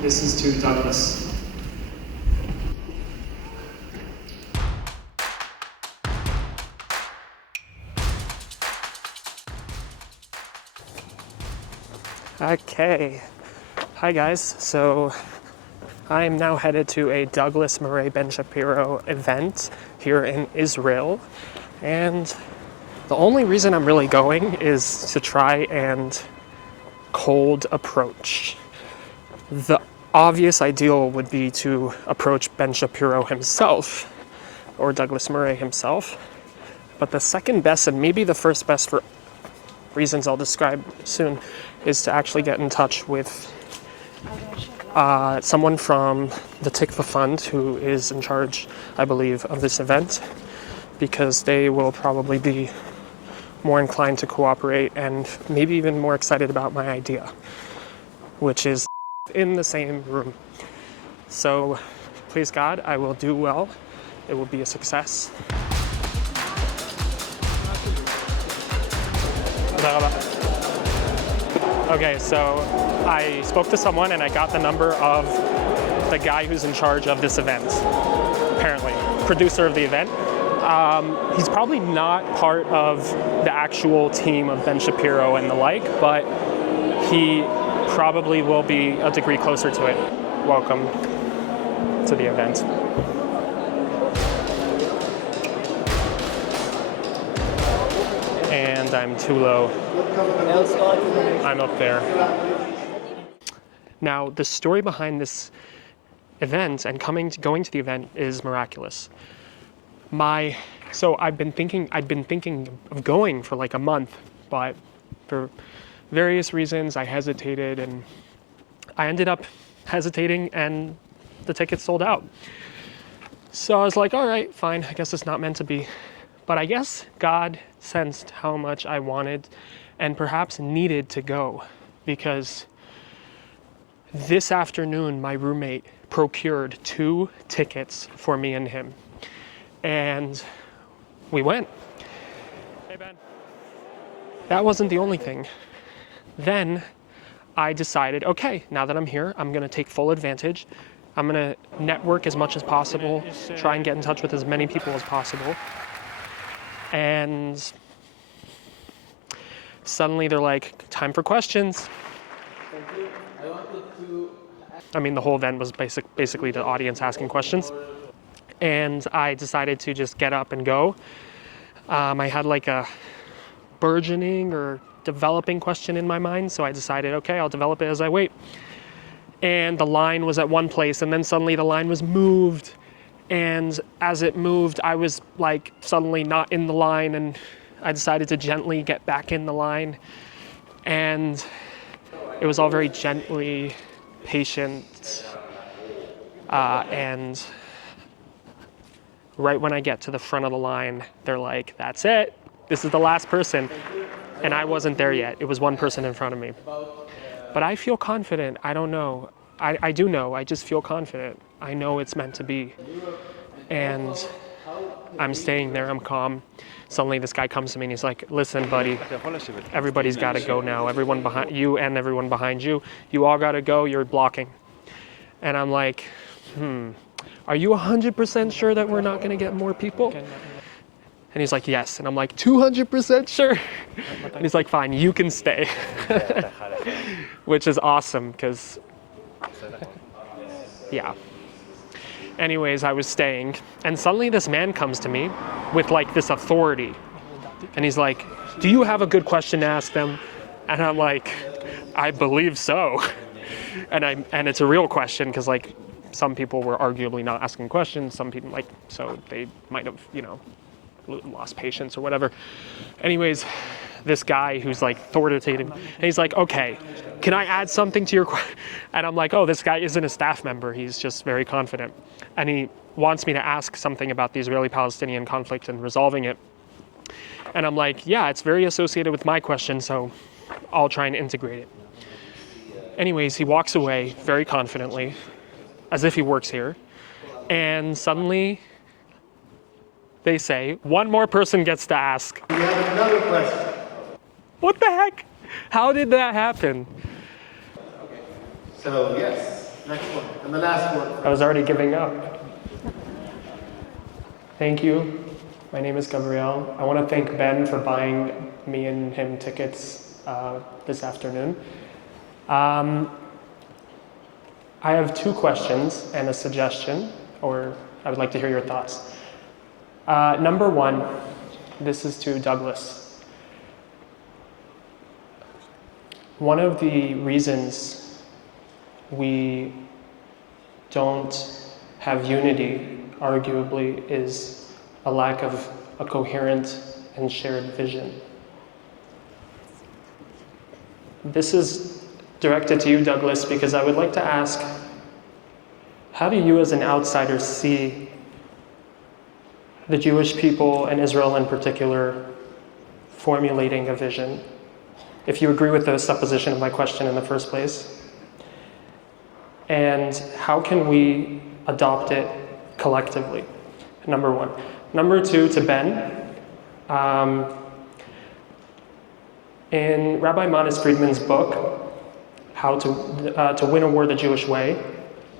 This is to Douglas. Okay. Hi guys. So I'm now headed to a Douglas Murray Ben Shapiro event here in Israel. And the only reason I'm really going is to try and cold approach. The obvious ideal would be to approach Ben Shapiro himself or Douglas Murray himself. But the second best, and maybe the first best for reasons I'll describe soon, is to actually get in touch with someone from the Tikva Fund who is in charge, I believe, of this event, because they will probably be more inclined to cooperate and maybe even more excited about my idea, which is in the same room. So please God, I will do well. It will be a success. Okay, so I spoke to someone and I got the number of the guy who's in charge of this event, apparently, producer of the event. He's probably not part of the actual team of Ben Shapiro and the like, but he probably will be a degree closer to it. Welcome to the event. And I'm too low. I'm up there. Now, the story behind this event and going to the event is miraculous. So I'd been thinking of going for like a month, but for various reasons I hesitated, and I ended up hesitating and the tickets sold out. So I was like, all right, fine, I guess it's not meant to be. But I guess God sensed how much I wanted and perhaps needed to go, because this afternoon my roommate procured 2 tickets for me and him. And we went. Hey, Ben. That wasn't the only thing. Then I decided, okay, now that I'm here, I'm going to take full advantage. I'm going to network as much as possible, try and get in touch with as many people as possible. And suddenly they're like, time for questions. I mean, the whole event was basically the audience asking questions. And I decided to just get up and go. I had like a burgeoning or developing question in my mind, so I decided, okay, I'll develop it as I wait. And the line was at one place, and then suddenly the line was moved. And as it moved, I was like suddenly not in the line, and I decided to gently get back in the line. And it was all very gently, patient, and right when I get to the front of the line, they're like, that's it, this is the last person. And I wasn't there yet. It was one person in front of me. But I feel confident. I don't know. I do know. I just feel confident. I know it's meant to be. And I'm staying there. I'm calm. Suddenly this guy comes to me and he's like, listen, buddy, everybody's got to go now. Everyone behind you and everyone behind you, you all got to go. You're blocking. And I'm like, are you 100% sure that we're not going to get more people? And he's like, yes. And I'm like, 200% sure? And he's like, fine, you can stay. Which is awesome, because, yeah. Anyways, I was staying, and suddenly this man comes to me with like this authority. And he's like, do you have a good question to ask them? And I'm like, I believe so. And it's a real question, because like some people were arguably not asking questions, some people so they might have, lost patience or whatever. Anyways, this guy who's like authoritative, and he's like, okay, can I add something to your question? And I'm like, oh, this guy isn't a staff member, he's just very confident. And he wants me to ask something about the Israeli-Palestinian conflict and resolving it. And I'm like, yeah, it's very associated with my question, so I'll try and integrate it. Anyways, he walks away very confidently, as if he works here. And suddenly they say, one more person gets to ask. We have another question. What the heck? How did that happen? So yes, Next one, and the last one. I was already giving up. Thank you. My name is Gabriel. I want to thank Ben for buying me and him tickets this afternoon. I have two questions and a suggestion, or I would like to hear your thoughts. Number one, this is to Douglas. One of the reasons we don't have unity, arguably, is a lack of a coherent and shared vision. This is directed to you, Douglas, because I would like to ask, how do you as an outsider see the Jewish people and Israel in particular formulating a vision? If you agree with the supposition of my question in the first place. And how can we adopt it collectively? Number one. Number two, to Ben. In Rabbi Manis Friedman's book, How to Win a War the Jewish Way,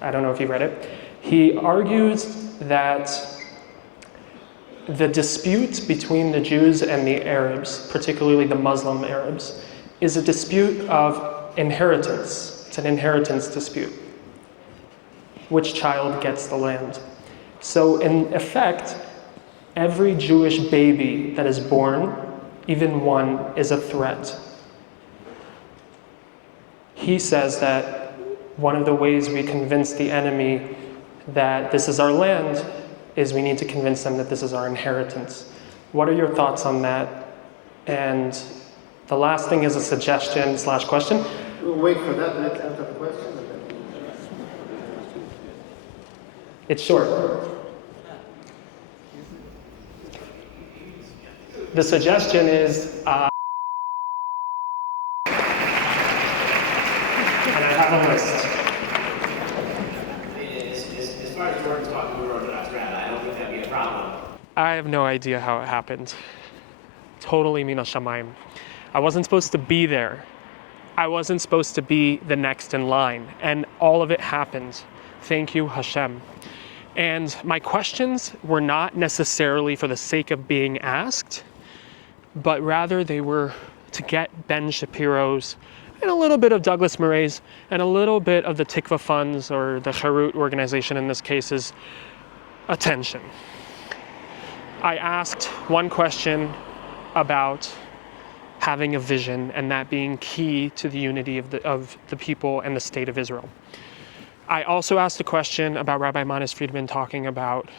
I don't know if you read it, he argues that the dispute between the Jews and the Arabs, particularly the Muslim Arabs, is a dispute of inheritance. It's an inheritance dispute. Which child gets the land? So in effect, every Jewish baby that is born, even one, is a threat. He says that one of the ways we convince the enemy that this is our land is we need to convince them that this is our inheritance. What are your thoughts on that? And the last thing is a suggestion / question. We'll wait for that. Let's answer the question. It's short. The suggestion is, and I have a list. As far as Jordan's talking, we wrote it after that. I don't think that'd be a problem. I have no idea how it happened. Totally mina shamayim. I wasn't supposed to be there. I wasn't supposed to be the next in line. And all of it happened. Thank you, Hashem. And my questions were not necessarily for the sake of being asked, but rather they were to get Ben Shapiro's and a little bit of Douglas Murray's and a little bit of the Tikva Funds, or the Harut organization in this case's, attention. I asked one question about having a vision and that being key to the unity of the people and the state of Israel. I also asked a question about Rabbi Manis Friedman talking about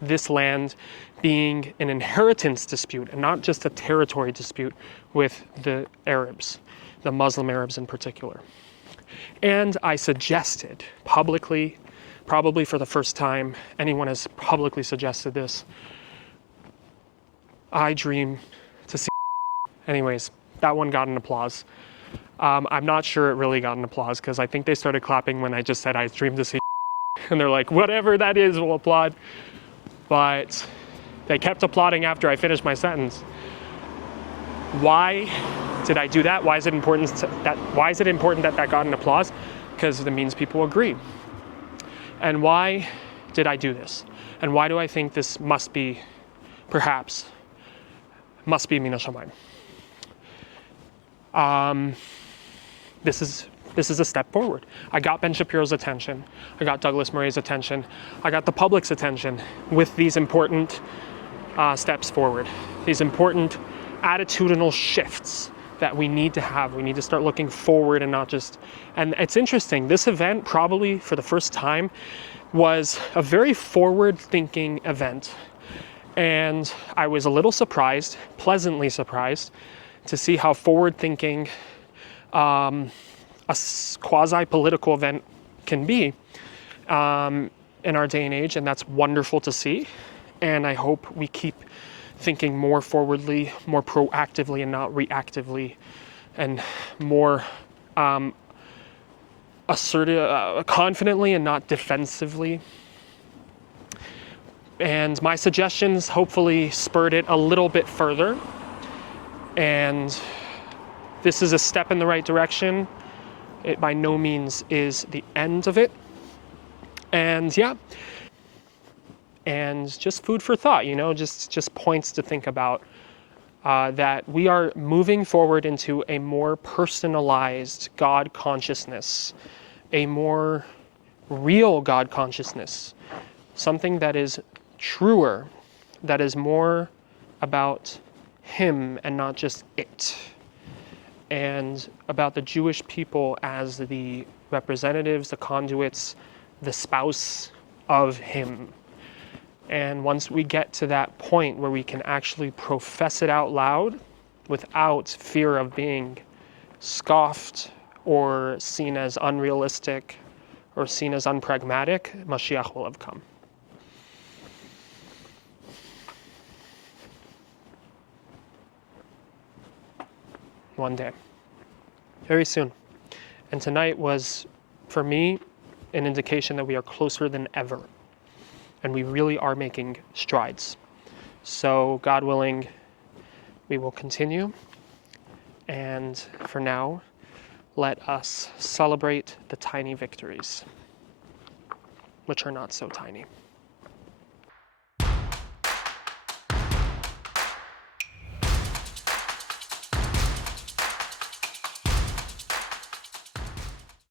this land being an inheritance dispute and not just a territory dispute with the Arabs, the Muslim Arabs in particular. And I suggested publicly, probably for the first time anyone has publicly suggested this, I dream to see. Anyways, that one got an applause. I'm not sure it really got an applause because I think they started clapping when I just said I dreamed to see, and they're like, whatever that is, we'll applaud. But they kept applauding after I finished my sentence. Why did I do that? Why is it important that that got an applause? Because it means people agree. And why did I do this? And why do I think this must be mina shamayim? This is a step forward. I got Ben Shapiro's attention. I got Douglas Murray's attention. I got the public's attention with these important steps forward. These important attitudinal shifts that we need to have. We need to start looking forward and not just... And it's interesting, this event probably for the first time was a very forward-thinking event. And I was a little surprised, pleasantly surprised, to see how forward-thinking a quasi-political event can be in our day and age, and that's wonderful to see. And I hope we keep thinking more forwardly, more proactively and not reactively, and more assertive, confidently and not defensively. And my suggestions hopefully spurred it a little bit further. And this is a step in the right direction. It by no means is the end of it. And yeah, and just food for thought, just points to think about, that we are moving forward into a more personalized God consciousness, a more real God consciousness, something that is truer, that is more about Him and not just it, and about the Jewish people as the representatives, the conduits, the spouse of Him. And once we get to that point where we can actually profess it out loud without fear of being scoffed or seen as unrealistic or seen as unpragmatic, Mashiach will have come. One day. Very soon. And tonight was, for me, an indication that we are closer than ever. And we really are making strides. So, God willing, we will continue. And for now, let us celebrate the tiny victories, which are not so tiny.